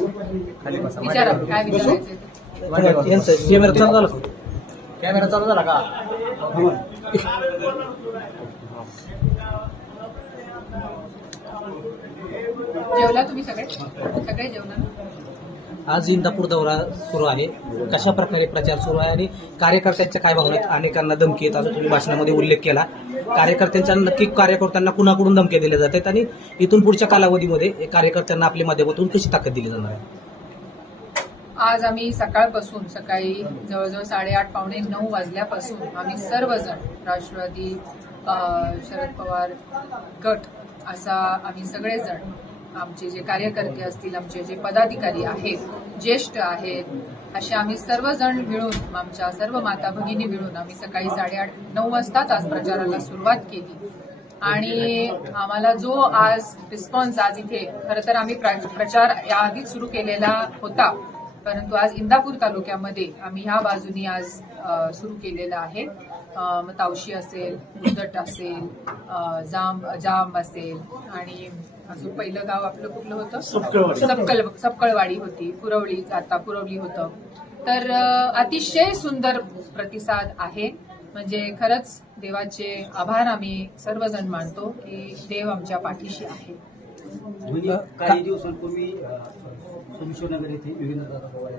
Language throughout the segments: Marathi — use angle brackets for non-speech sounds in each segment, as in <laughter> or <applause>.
विचारा काय विचारायचं कॅमेरा चालू झाला. का? कॅमेरा चालू झाला का? जेवला तुम्ही सगळे? सगळे जेवला आज इंदापूर दौरा सुरू आहे. कशा प्रकारे प्रचार सुरू आहे आणि कार्यकर्त्यांच्या काय भावना आहेत? अनेकांना धमकी येत असं तुम्ही भाषणामध्ये उल्लेख केला. कार्यकर्त्यांच्या नक्की कार्यकर्त्यांना कुणाकडून धमक्या दिल्या जातात आणि इथून पुढच्या कालावधीमध्ये कार्यकर्त्यांना आपल्या माध्यमातून कशी ताकद दिली जाणार आहे? आज आम्ही सकाळपासून सकाळी जवळजवळ साडेआठ पावणे नऊ वाजल्यापासून आम्ही सर्वजण राष्ट्रवादी शरद पवार गट असा आम्ही सगळेजण आमचे जे कार्यकर्ते असतील आमचे जे पदाधिकारी आहेत ज्येष्ठ आहेत असे आम्ही सर्वजण मिळून आमच्या सर्व माता भगिनी मिळून आम्ही सकाळी साडेआठ नऊ वाजताच आज प्रचाराला सुरुवात केली. आणि आम्हाला जो आज रिस्पॉन्स आज इथे खरं तर आम्ही प्र- प्रचार याआधीच सुरू केलेला होता. परंतु आज इंदापूर तालुक्यामध्ये आम्ही ह्या बाजूनी आज सुरू केलेलं आहे. तावशी असेल उदट असेल जांब जांब असेल आणि अजून पहिलं गाव आपलं कुठलं होतं? सपकल सपकळवाडी होती. पुरवली आता पुरवली होतं. तर अतिशय सुंदर प्रतिसाद आहे. म्हणजे खरंच देवाचे आभार आम्ही सर्वजण मानतो की देव आमच्या पाठीशी आहे. म्हणजे काही दिवसांपूर्वी येथे दादा पवार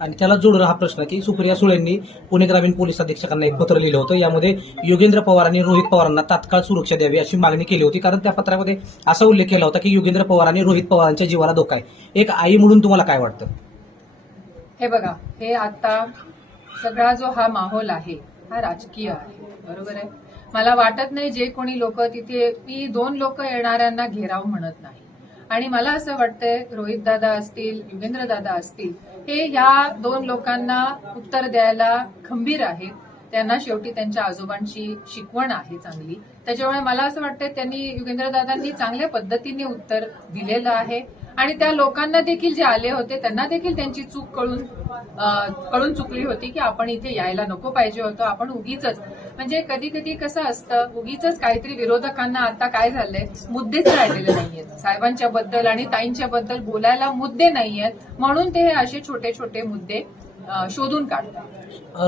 आणि त्याला जोडून हा प्रश्न की सुप्रिया सुळेंनी पुणे ग्रामीण पोलीस अधीक्षकांना एक पत्र लिहिलं होतं. यामध्ये योगेंद्र पवार आणि रोहित पवारांना तात्काळ सुरक्षा द्यावी अशी मागणी केली होती. कारण त्या पत्रामध्ये असा उल्लेख केला होता की योगेंद्र पवार आणि रोहित पवारांच्या जीवाला धोका आहे. एक आई म्हणून तुम्हाला काय वाटतं? हे बघा हे आता सगळा जो हा माहोल आहे हा राजकीय आहे. बरोबर आहे? मला वाटत नाही जे कोणी लोक तिथे मी दोन लोक येणाऱ्यांना घेराव म्हणत नाही. आणि मला असं वाटतंय रोहित दादा असतील युगेंद्र दादा असतील हे या दोन लोकांना उत्तर द्यायला खंबीर आहेत. त्यांना शेवटी त्यांच्या आजोबांची शिकवण आहे चांगली. त्याच्यामुळे मला असं वाटतंय त्यांनी युगेंद्र दादांनी चांगल्या पद्धतीने उत्तर दिलेलं आहे. आणि त्या लोकांना देखील जे आले होते त्यांना देखील त्यांची चूक कळून कळून चुकली होती की आपण इथे यायला नको पाहिजे होतं आपण उगीच म्हणजे कधी कधी कसं असतं उगीच काहीतरी विरोधकांना आता काय झालंय मुद्देच राहिलेले नाहीयेत. साहेबांच्या बद्दल आणि ताईंच्या बद्दल बोलायला मुद्दे नाहीयेत म्हणून ते असे छोटे छोटे मुद्दे शोधून काढतात.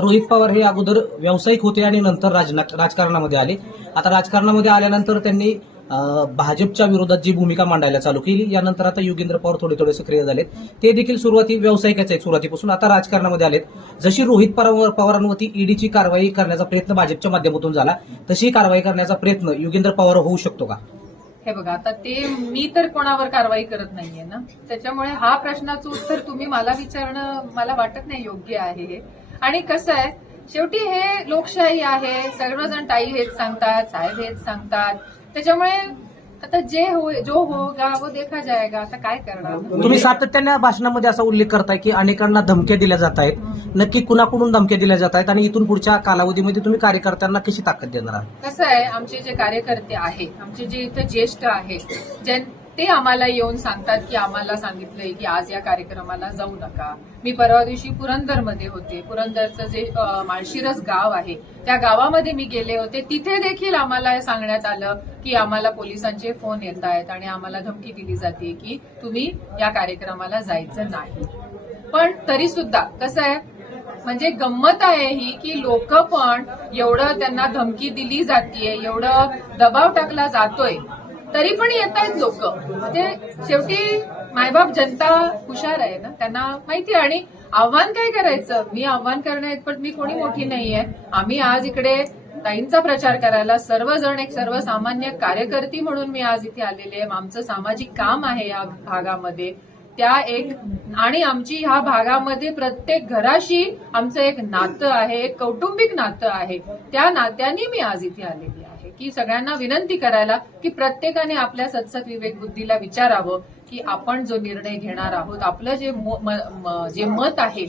रोहित पवार हे अगोदर व्यावसायिक होते आणि नंतर राजना- राजकारणामध्ये आले. आता राजकारणामध्ये आल्यानंतर त्यांनी भाजपच्या विरोधात जी भूमिका मांडायला चालू केली यानंतर आता योगेंद्र पवार थोडे थोडे सक्रिय झालेत. ते देखील सुरुवाती व्यावसायिकच आहेत सुरुवातीपासून आता राजकारणामध्ये आलेत. जशी रोहित पवारांवरती ईडीची कारवाई करण्याचा प्रयत्न भाजपच्या माध्यमातून झाला तशी कारवाई करण्याचा प्रयत्न योगेंद्र पवार होऊ शकतो का? हे बघा आता ते मी तर कोणावर कारवाई करत नाहीये ना? त्याच्यामुळे हा प्रश्नाचं उत्तर तुम्ही मला विचारणं मला वाटत नाही योग्य आहे हे. आणि कसं आहे शेवटी हे लोकशाही आहे सर्वजण ताई हेच सांगतात साहेब हेच सांगतात. त्याच्यामुळे आता जे हो जो होगा वो देखा जाएगा आता काय करणार? तुम्ही सातत्याने भाषणामध्ये असा उल्लेख करताय की अनेकांना धमक्या दिल्या जात आहेत. नक्की कुणाकडून धमक्या दिल्या जात आहेत आणि इथून पुढच्या कालावधीमध्ये तुम्ही कार्यकर्त्यांना कशी ताकद देणार आहात? कसं आहे आमचे जे कार्यकर्ते आहेत आमचे जे इथे ज्येष्ठ आहेत जे ते आम्हाला येऊन सांगतात की आम्हाला सांगितलंय की आज या कार्यक्रमाला जाऊ नका. मी परवा दिवशी पुरंदरमध्ये होते. पुरंदरचं जे माळशिरस गाव आहे त्या गावामध्ये मी गेले होते. तिथे देखील आम्हाला सांगण्यात आलं की आम्हाला पोलिसांचे फोन येत आहेत आणि आम्हाला धमकी दिली जाते की तुम्ही या कार्यक्रमाला जायचं नाही. पण तरी सुद्धा कसं आहे म्हणजे गंमत आहे ही की लोक पण एवढं त्यांना धमकी दिली जाते एवढं दबाव टाकला जातोय. तरी पण येत आहेत लोक. म्हणजे शेवटी मायबाप जनता हुशार आहे ना त्यांना माहिती आहे. आणि आव्हान काय करायचं? मी आव्हान करण्यात पण मी कोणी मोठी नाहीये. आम्ही आज इकडे ताईंचा प्रचार करायला सर्वजण एक सर्वसामान्य कार्यकर्ती म्हणून मी आज इथे आलेले आहे. आमचं सामाजिक काम आहे या भागामध्ये. त्या एक आणि आमची ह्या भागामध्ये प्रत्येक घराशी आमचं एक नातं आहे एक कौटुंबिक नातं आहे. त्या नात्याने मी आज इथे आलेली आहे. की सगळ्यांना विनंती करायला की प्रत्येकाने आपल्या सत्सत विवेक बुद्धीला विचारावं की आपण जो निर्णय घेणार आहोत आपलं जे म- जे मत आहे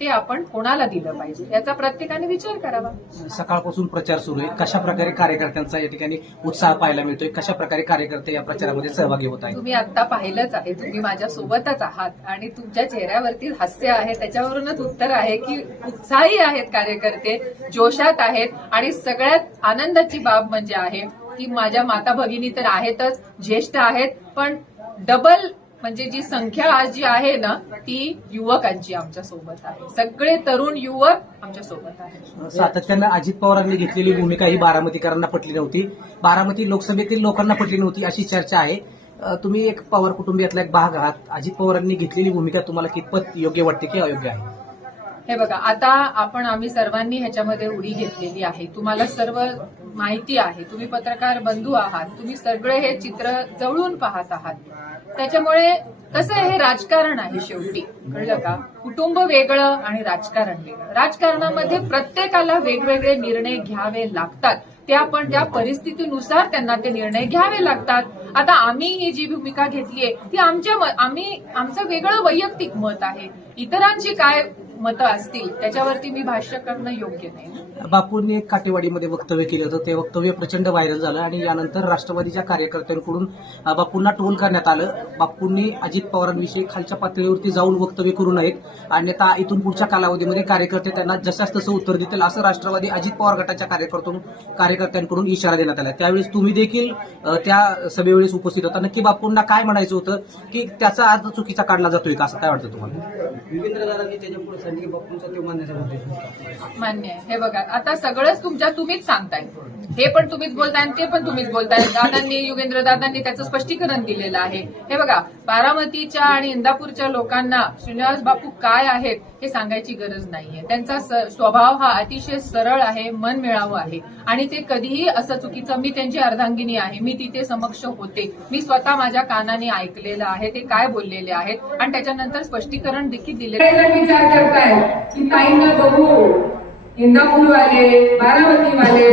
ते आपण कोणाला दिलं पाहिजे? याचा प्रत्येकाने विचार करावा. सकाळपासून प्रचार सुरू आहे. कशा प्रकारे कार्यकर्त्यांचा या ठिकाणी उत्साह पाहायला मिळतोय? कशा प्रकारे कार्यकर्ते या प्रचारामध्ये सहभागी होत आहेत? तुम्ही आता पाहिलंच आहे. तुम्ही माझ्या सोबतच आहात आणि तुमच्या चेहऱ्यावरती हास्य आहे. त्याच्यावरूनच उत्तर आहे की उत्साही आहेत कार्यकर्ते जोशात आहेत आणि सगळ्यात आनंदाची बाब म्हणजे आहे की माझ्या माता भगिनी तर आहेतच ज्येष्ठ आहेत पण डबल म्हणजे जी संख्या आज जी आहे ना ती युवकांची आमच्यासोबत आहे. सगळे तरुण युवक आमच्यासोबत आहे सातत्यानं अजित पवारांनी घेतलेली भूमिका ही बारामतीकरांना पटली नव्हती. बारामती लोकसभेतील लोकांना पटली नव्हती अशी चर्चा आहे. तुम्ही एक पवार कुटुंबियातला एक भाग आहात. अजित पवारांनी घेतलेली भूमिका तुम्हाला कितपत योग्य वाटते की अयोग्य आहे? हे बघा आता आपण आम्ही सर्वांनी ह्याच्यामध्ये उडी घेतलेली आहे. तुम्हाला सर्व माहिती आहे. तुम्ही पत्रकार बंधू आहात. तुम्ही सगळे हे चित्र जवळून पाहत आहात. त्याच्यामुळे कसं आहे, हे राजकारण आहे शेवटी. कळलं का? कुटुंब वेगळं आणि राजकारण वेगळं. राजकारणामध्ये प्रत्येकाला वेगवेगळे निर्णय घ्यावे लागतात. ते आपण त्या परिस्थितीनुसार त्यांना ते निर्णय घ्यावे लागतात. आता आम्ही ही जी भूमिका घेतलीये ती आमच्या आम्ही आमचं वेगळं वैयक्तिक मत आहे. इतरांची काय मतं असतील त्याच्यावरती मी भाष्य करणं योग्य नाही बापूंनी एक काटेवाडीमध्ये वक्तव्य केलं होतं. ते वक्तव्य प्रचंड व्हायरल झालं आणि यानंतर राष्ट्रवादीच्या कार्यकर्त्यांकडून बापूंना टोल करण्यात आलं. बापूंनी अजित पवारांविषयी खालच्या पातळीवरती जाऊन वक्तव्य करू नयेत. अन्यथा इथून पुढच्या कालावधीमध्ये कार्यकर्ते त्यांना जशास तसं उत्तर देतील असं राष्ट्रवादी अजित पवार गटाच्या कार्यकर्त्याकडून कार्यकर्त्यांकडून इशारा देण्यात आला. त्यावेळेस तुम्ही देखील त्या सभेवेळेस उपस्थित होता. नक्की बापूंना काय म्हणायचं होतं? की त्याचा अर्थ चुकीचा काढला जातोय का? असं काय वाटतं तुम्हाला? सांगितलं की बापूंचा तो होता. मान्य आहे. हे बघा आता सगळंच तुमच्या तुम्हीच सांगताय. हे पण तुम्हीच बोलताय आणि ते पण तुम्हीच बोलताय. दादांनी युगेंद्र दादांनी त्याचं स्पष्टीकरण दिलेलं आहे. हे बघा बारामतीच्या आणि इंदापूरच्या लोकांना श्रीनिवास बापू काय आहेत हे सांगायची गरज नाहीये. त्यांचा स्वभाव हा अतिशय सरळ आहे मन मिळावं आहे. आणि ते कधीही असं चुकीचं मी त्यांची अर्धांगिनी आहे मी तिथे समक्ष होते. मी स्वतः माझ्या कानाने ऐकलेलं आहे ते काय बोललेले आहेत? आणि त्याच्यानंतर स्पष्टीकरण देखील दिले विचार काय की ताईंना बघू. इंदापूरवाले बारामतीवाले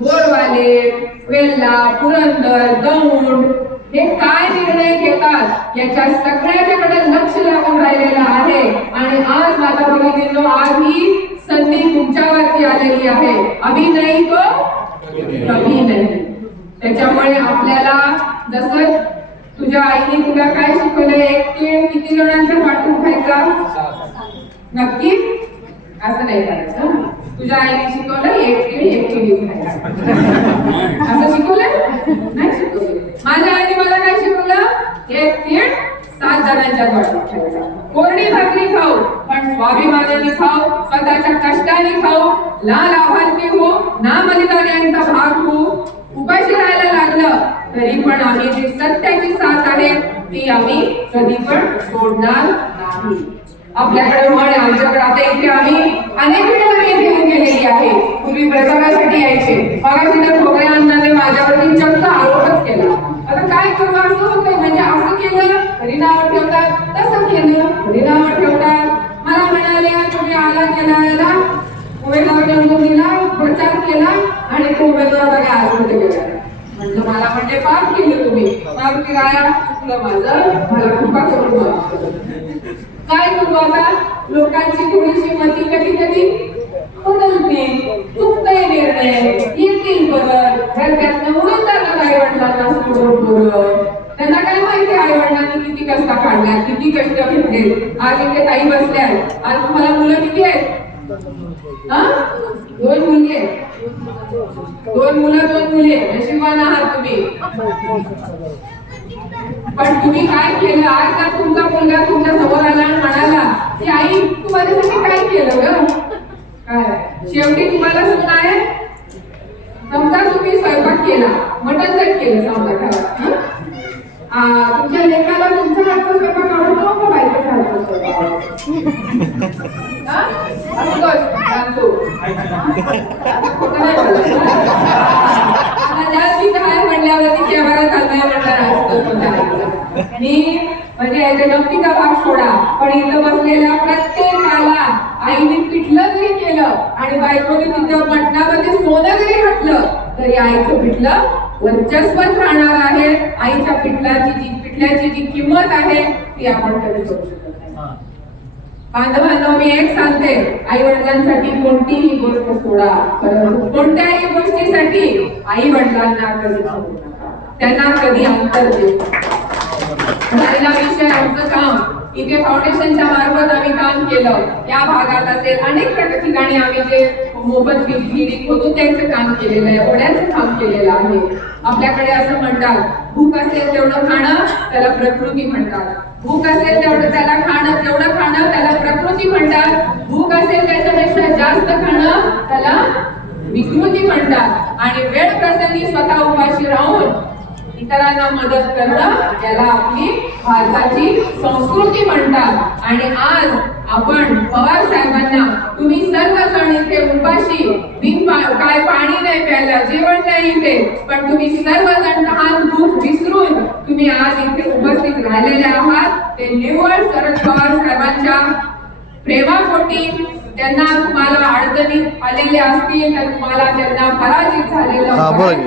गोडवाले वेल्ला पुरंदर दौंड हे काय निर्णय घेतात याच्या सगळ्याच्याकडे लक्ष लागून राहिलेलं आहे. आणि आज माता भगिनींनो आज ही संधी तुमच्यावरती आलेली आहे. अभिनय नाही तो कमी नाही त्याच्यामुळे आपल्याला जसं तुझ्या आईने तुला काय शिकवलं एक किती जणांचा पाठवून खायचा नक्की? असं नाही करायचं? तुझ्या आईने शिकवलं एक तीळ एक खायचं <laughs> असं शिकवलं नाही शिकवलं माझ्या आईने मला काय शिकवलं? एक तीळ सात जणांच्या खायचा कोरडी भाकरी खाऊ पण स्वाभिमानाने खाऊ स्वतःच्या कष्टाने खाऊ लाल आव्हानते हो ना बलिदान भाग हो उपाशी राहायला लागलं तरी पण आम्ही जी सत्याची साथ आहे ती आम्ही कधी पण सोडणार नाही. आपल्याकडे म्हण आमच्याकडे आता इथे आम्ही अनेक वेळा घेऊन गेलेली आहे. पूर्वी प्रचारासाठी यायचे. मगाशी तर ठोकळे अण्णाने माझ्यावरती चक्क आरोपच केला. आता काय करू असं होतं म्हणजे असं केलं तरी नावं ठेवतात. तसं केलं तरी ठेवतात. मला म्हणाले तुम्ही आला गेला याला उमेदवार दिला प्रचार केला आणि तो उमेदवार बघा आरोप केला? म्हटलं मला म्हणजे पाप केलं तुम्ही. पाप केला चुकलं माझं. मला कृपा करून माफ करा. लोकांची थोडीशी मती कधी कधी बदलते चुकतंय निर्णय. येतील परत घरच्यातनं म्हणून त्यांना आई वडिलांना सोडून बोलत त्यांना काय माहिती आई वडिलांनी किती कष्ट काढल्या किती कष्ट घेतले. आज इथे ताई बसल्या आहेत. आज तुम्हाला मुलं किती आहेत? हा? दोन मुलगी आहेत. दोन मुलं दोन मुली आहेत. नशिबान आहात तुम्ही. पण तुम्ही काय केलं? आज तुमचा मुलगा तुमचा समोर आला आणि म्हणाला की आई तू माझ्यासाठी काय केलं ग काय शेवटी तुम्हाला सून आहे समजा तुम्ही स्वयंपाक केला जर केलं समजा घरात तुमच्या लेखाला तुमच्या हातचा स्वयंपाक आवडतो का बायकोच्या हातचा स्वयंपाक आवडतो? खोटं नाही बोलायचं. आता ज्याच मी काय म्हणल्यावरती केवढा चाललाय म्हणणार असतो तुमच्या आईचा. मी म्हणजे याच्या नक्कीचा भाग सोडा पण इथं बसलेल्या प्रत्येकाला आईने पिठलं जरी केलं आणि बायकोने तिथं मटणामध्ये सोनं जरी घातलं तरी आईचं पिठलं वर्चस्वच राहणार आहे आईच्या पिठलाची जी पिठल्याची जी किंमत आहे ती आपण कधी करू शकत नाही. बांधवांनो मी एक सांगते. आई वडिलांसाठी कोणतीही गोष्ट सोडा. परंतु कोणत्याही गोष्टीसाठी आई वडिलांना कधी सोडू नका. त्यांना कधी अंतर देऊ. राहिला विषय आमचं काम. इथे फाउंडेशनच्या मार्फत आम्ही काम केलं. या भागात असेल अनेक ठिकाणी आम्ही जे मोफत क्लिनिक होतो त्यांचं काम केलेलं आहे ओढ्याचं काम केलेलं आहे. आपल्याकडे असं म्हणतात भूक असेल तेवढं खाणं त्याला प्रकृती म्हणतात. भूक असेल तेवढं त्याला खाणं तेवढं खाणं त्याला प्रकृती म्हणतात. भूक असेल त्याच्यापेक्षा जास्त खाणं त्याला विकृती म्हणतात. आणि वेळ प्रसंगी स्वतः उपाशी राहून इतरांना मदत करणं याला आपली भारताची संस्कृती म्हणतात. आणि आज आपण पवार साहेबांना तुम्ही सर्वजण इथे उपाशी बिन काय पाणी नाही प्यायला जेवण नाही इथे पण तुम्ही सर्वजण तहान भूक विसरून तुम्ही आज इथे उपस्थित राहिलेले आहात. ते निव्वळ शरद पवार साहेबांच्या प्रेमापोटी त्यांना तुम्हाला अडचणीत आलेले असतील तर तुम्हाला त्यांना पराजित झालेलं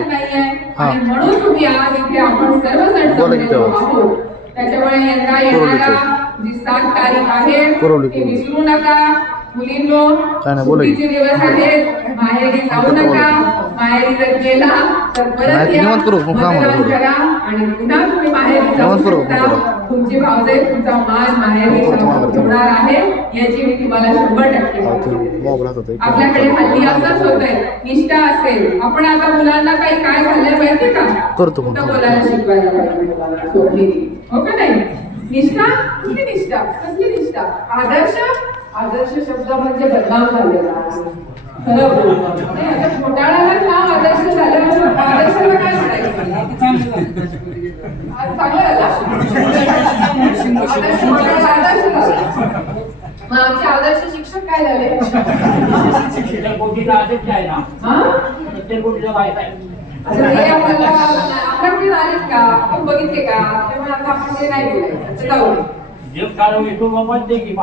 नाहीये. आणि म्हणून तुम्ही आज इथे आपण सर्वजण जमलेलो. आहोत त्याच्यामुळे यंदा. येणारा जी सात तारीख आहे ती. विसरू नका मुलींनो. सुट्टीचे दिवस आहेत माहेरी जाऊ नका माहेरी जर गेला तर परत या करू, आणि पुन्हा तुम्ही माहेरी जाऊ शकता. तुमची भावजे तुमचा मान माहेरी. होणार आहे. याची मी तुम्हाला शंभर टक्के हा, आहे. आपल्याकडे हल्ली असंच होतंय. निष्ठा असेल. आपण आता मुलांना काही काय झालं माहितीये का? करतो. बोलायला शिकवायला पाहिजे. मुलांना हो का नाही? निष्ठा? कुठली निष्ठा? कसली निष्ठा? आदर्श? आदर्श शब्द म्हणजे बदनाम झालेला आहे. खरं नाव आदर्श झालं. आदर्श घोटाळा आदर्श झाला. मग आमचे आदर्श शिक्षक काय झाले? आहे प्रत्येक आलेत का? आपण बघितले का? त्यामुळे आता आपण ते नाही बोलायचं जाऊ जे जग सारं म्हणते की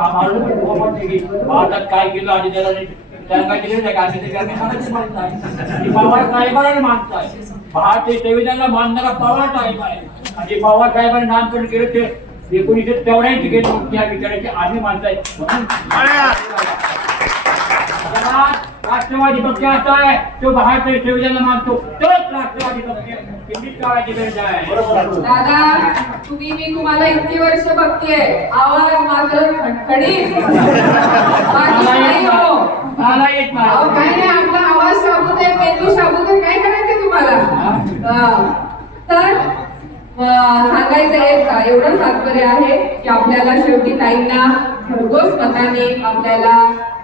म्हणते की भारतात काय केलं आणि त्याला त्यांना केलं नाही का? आम्ही ते आम्ही सांगायचं माहीत नाही की पवार साहेबांना मानताय. भारतीय संविधानाला मानणारा पवार साहेब आहे. आणि पवार साहेबांनी नामकरण केलं ते एकोणीसशे चौऱ्याऐंशी केलं त्या विचाराचे आम्ही मानताय. म्हणून राष्ट्रवादी पक्ष असा आहे तो भारतीय संविधानाला मानतो. तोच राष्ट्रवादी पक्ष गरज आहे. दादा तुम्ही मी तुम्हाला इतकी वर्ष बघतेय. आवाज मात्र मला येत हो. काही नाही आपला आवाज शाबूत आहे मेंदू शाबूत आहे. काय करायचंय तुम्हाला. तर सांगायचं आहे का? एवढं तात्पर्य आहे की आपल्याला शेवटी ताईंना भरघोस मताने आपल्याला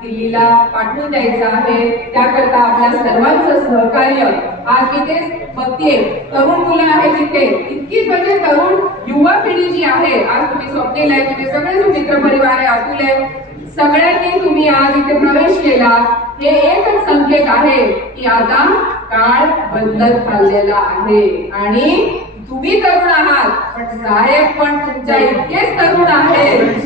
दिल्लीला पाठवून द्यायचं आहे. त्याकरता आपल्या सर्वांचं सहकार्य आज मी तेच बघते तरुण मुलं आहे तिथे. इतकी म्हणजे तरुण युवा पिढी जी आहे आज तुम्ही स्वप्नील आहे तुम्ही सगळे मित्र परिवार आहे अतुल आहे सगळ्यांनी तुम्ही आज इथे प्रवेश केला. हे एकच संकेत आहे की आता काळ बदलत चाललेला आहे. आणि तुम्ही तरुण आहात पण साहेब पण तुमच्या इतकेच तरुण आहेत.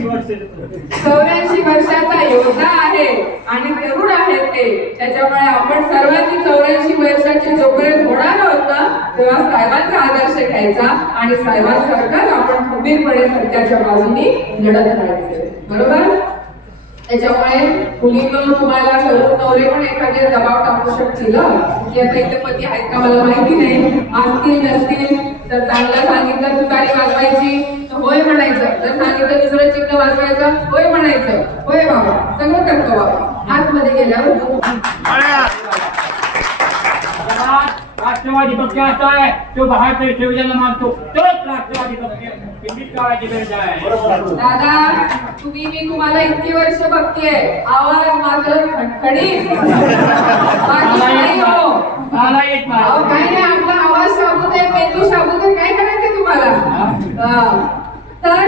चौऱ्याऐंशी वर्षाचा योद्धा आहे आणि तरुण आहेत ते. त्याच्यामुळे आपण सर्वांनी चौऱ्याऐंशी वर्षाचे जोपर्यंत होणार आहोत ना तेव्हा साहेबांचा आदर्श घ्यायचा आणि साहेबांसारखाच आपण खंबीरपणे सत्याच्या बाजूने लढत राहायचे बरोबर? त्याच्यामुळे मुलींना तुम्हाला तरुण नवरे पण एखादे दबाव टाकू शकतील. की आता इथे पती आहेत का मला माहिती नाही. असतील नसतील तर चांगलं सांगितलं तुतारी वाजवायची तर होय म्हणायचं. जर सांगितलं दुसरं चिन्ह वाजवायचं होय म्हणायचं. होय बाबा सगळं करतो बाबा. आतमध्ये गेल्यावर राष्ट्रवादी पक्ष असा आहे तो भारतीय संविधानाला मानतो. तोच राष्ट्रवादी पक्ष किती काळाची गरज आहे. दादा तुम्ही मी तुम्हाला इतकी वर्ष बघतेय. आवाज मात्र बाकी मला नाही येत हो. नाही आवाज शाबूत आहे मेंदू शाबूत आहे. काय करायचंय तुम्हाला. तर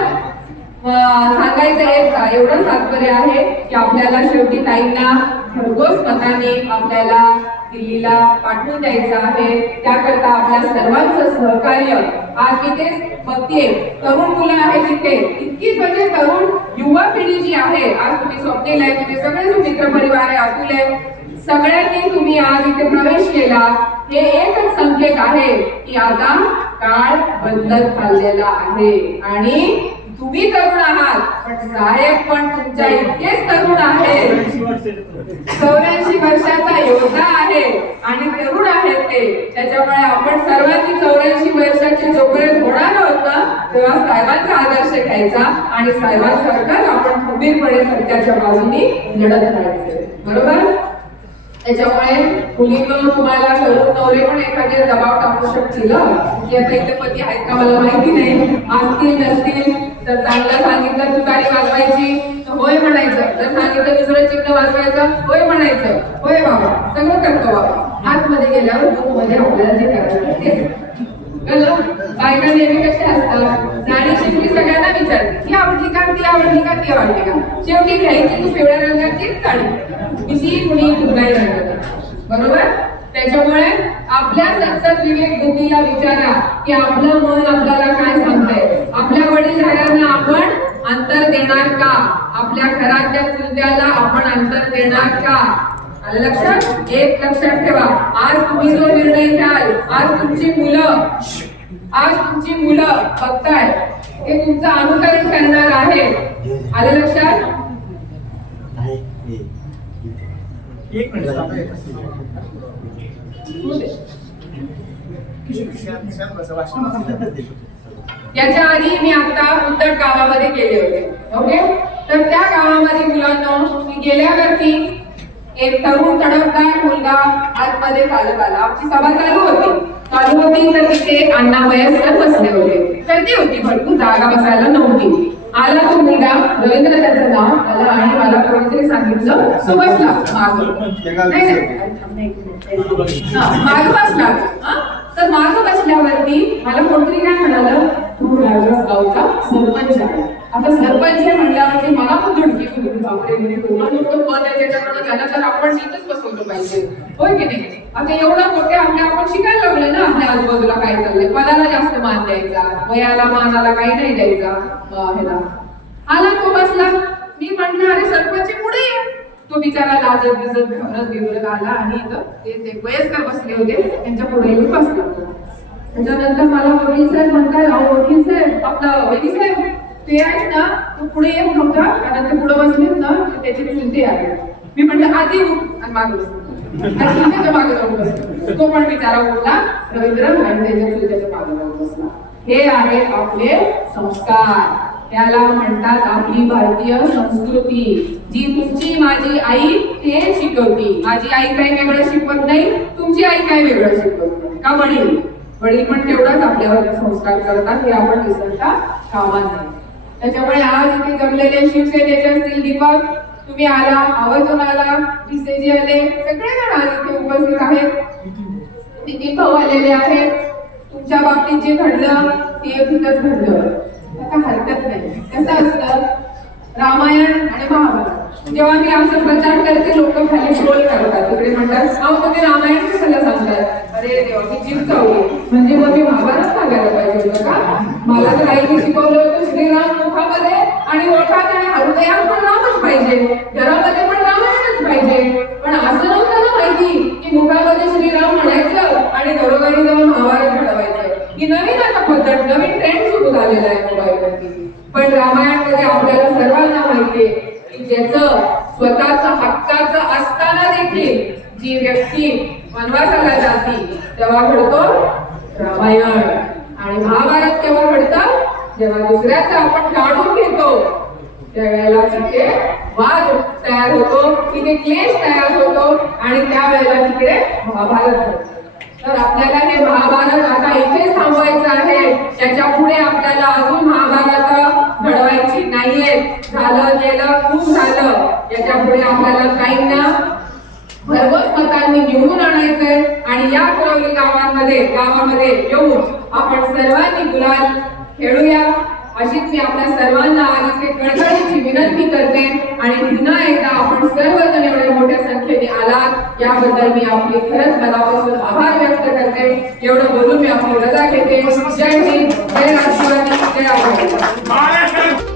सांगायचं आहे का? एवढं तात्पर्य आहे की आपल्याला शेवटी ताईंना भरघोस मताने आपल्याला दिल्लीला पाठवून द्यायचं आहे. त्याकरता आपल्या सर्वांचं सहकार्य आज मी तेच बघते तरुण मुलं आहेत तिथे इतकी म्हणजे तरुण युवा पिढी जी आहे आज तुम्ही स्वप्नील आहे तुम्ही सगळे जो मित्र परिवार आहे अतुल आहे सगळ्यांनी तुम्ही आज इथे प्रवेश केला. हे एकच संकेत आहे की आता काळ बदलत चाललेला आहे. आणि तुम्ही तरुण आहात पण साहेब पण तुमच्या इतकेच तरुण आहेत. चौऱ्याऐंशी वर्षाचा योद्धा आहे आणि तरुण आहेत ते. त्याच्यामुळे आपण सर्वांनी चौऱ्याऐंशी वर्षाचे जोपर्यंत होणार होतं तेव्हा साहेबांचा आदर्श घ्यायचा आणि साहेबांसारखाच आपण खंबीरपणे सत्याच्या बाजूनी लढत राहायचं बरोबर? त्याच्यामुळे मुलीनं तुम्हाला तरुण नवरे पण एखादे दबाव टाकू शकतील की आता इथे पती आहेत का मला माहिती नाही. असतील नसतील तर चांगलं सांगितलं तुतारी वाजवायची तर होय म्हणायचं. जर सांगितलं दुसरं चिन्ह वाजवायचं होय म्हणायचं. होय बाबा सगळं करतो बाबा. आतमध्ये गेल्यावर मध्ये आपल्याला जे करायचं ते. बायका नेहमी कशा असतात? नाणी शेवटी सगळ्यांना विचारते ही आवडली का? ती आवडली का? ती आवडली का? शेवटी घ्यायची तू पिवळ्या रंगाची साडी. किती कुणी कुठलाही रंग बरोबर? त्याच्यामुळे आपल्या सतत विवेक बुद्धीला विचारा की आपलं मन आपल्याला काय सांगतंय? आपल्या वडीलधाऱ्यांना आपण अंतर देणार का? आपल्या घरातल्या चुलत्याला आपण अंतर देणार का? लक्षात? एक लक्षात ठेवा. आज तुम्ही जो निर्णय आज तुमची मुलं आज तुमची मुलं बघताय. हे तुमचं अनुकरण करणार आहे. आलं लक्षात? एक मिनिट. याच्या आधी मी आता उद्धट गावामध्ये गेले होते. ओके? तर त्या गावामध्ये मुलांना मी गेल्यावरती एक तरुण तडफदार मुलगा आतमध्ये चालत आला. आमची सभा चालू होती. होती तर तिथे अण्णा वयस्कर बसले होते. गर्दी होती भरपूर जागा बसायला नव्हती. आला तो मुलगा रवींद्र त्याचं नाव आला आणि मला कोणीतरी सांगितलं तो बसला मागं. <laughs> बसला हा? तर मागं बसल्यावरती मला कोणतरी काय म्हणालं तू राजस गावचा सरपंच आहे. आता सरपंच हे म्हणल्यावरती मला पण धडकी फुटली. बापरे म्हणजे एवढं मोठं पद आहे त्याच्याकडे त्याला तर आपण नीटच बसवलं पाहिजे. होय की नाही? आता एवढं मोठे आपल्या आपण शिकायला लागलो ना आपल्या आजूबाजूला काय चाललंय? पदाला जास्त मान द्यायचा वयाला मानाला काही नाही द्यायचा. ह्याला आला तो बसला. मी म्हटलं अरे सरपंच पुढे ये तो बिचारा लाजत बिजत घाबरत बिबरत आला आणि इथं ते वयस्कर बसले होते. त्यांच्या पुढे येऊन बसला. त्याच्यानंतर मला वकील साहेब म्हणताय अहो वकील साहेब आपला वकील साहेब ते आहेत ना तो पुढे येत नव्हता कारण ते पुढे बसलेत ना त्याचे चुलते आले. मी म्हटलं आधी आणि मागे चुलत्याच्या मागे जाऊन बसलो. तो पण बिचारा बोलला रवींद्र आणि त्याच्या चुलत्याच्या मागे जाऊन बसला. हे आहेत आपले संस्कार. त्याला म्हणतात आपली भारतीय संस्कृती. जी तुमची माझी आई ते शिकवती. माझी आई काही वेगळं शिकवत नाही तुमची आई काही वेगळं शिकवत नाही. का वडील? वडील पण तेवढाच आपल्यावर संस्कार करतात हे आपण विसरता कामा नाही त्याच्यामुळे आज इथे जमलेले शिवसेनेचे असतील दीपक तुम्ही आला आवर्जून आला डीसेजी आले सगळेजण आज इथे उपस्थित आहेत. नितीन भाऊ आलेले आहेत. तुमच्या बाबतीत जे घडलं ते एकच घडलं. आता हरकत नाही. कसं असतं? रामायण आणि महाभारत. जेव्हा मी आमचा प्रचार करते लोक खाली ट्रोल करतात. तिकडे म्हणतात अहो तुम्ही रामायण कशाला सांगतात? अरे देवा मी म्हणजे मग मी महाभारत सांगायला पाहिजे होतं का? मला तर आईने शिकवलं होतं श्रीराम मुखामध्ये आणि ओठात आणि हृदयात पण रामच पाहिजे. घरामध्ये पण रामायणच पाहिजे. पण असं नव्हतं ना माहिती की मुखामध्ये श्रीराम म्हणायचं आणि घरोघरी जाऊन महाभारत घडवायचं ही नवीन आता पद्धत नवीन ट्रेंड सुरू झालेला आहे मोबाईलवरती पण रामायणमध्ये आपल्याला सर्वांना माहितीये की ज्याचं स्वतःच हक्काचं असताना देखील जी व्यक्ती वनवासाला जाती तेव्हा घडतो रामायण आणि महाभारत केव्हा घडतं जेव्हा दुसऱ्याचं आपण काढून घेतो त्यावेळेला तिथे वाद तयार होतो तिथे क्लेश तयार होतो आणि त्यावेळेला तिकडे महाभारत घडतं तर आपल्याला हे महाभारत आता इथेच थांबवायचं आहे त्याच्या पुढे आपल्याला अजून महाभारत घडवायची नाहीये झालं गेलं खूप झालं याच्यापुढे आपल्याला काहींना भरघोस मतांनी निवडून आणायचंय आणि या कोळवली गावांमध्ये गावामध्ये येऊन आपण सर्वांनी गुलाल खेळूया. अशीच मी आपल्या सर्वांना आज इथे कळकळीची विनंती करते. आणि पुन्हा एकदा आपण सर्वजण एवढ्या मोठ्या संख्येने आलात. याबद्दल मी आपली खरंच मनापासून आभार व्यक्त करते. एवढं बोलून मी आपली रजा घेते. जय हिंद. जय राष्ट्रवादी. जय आभार महाराष्ट्र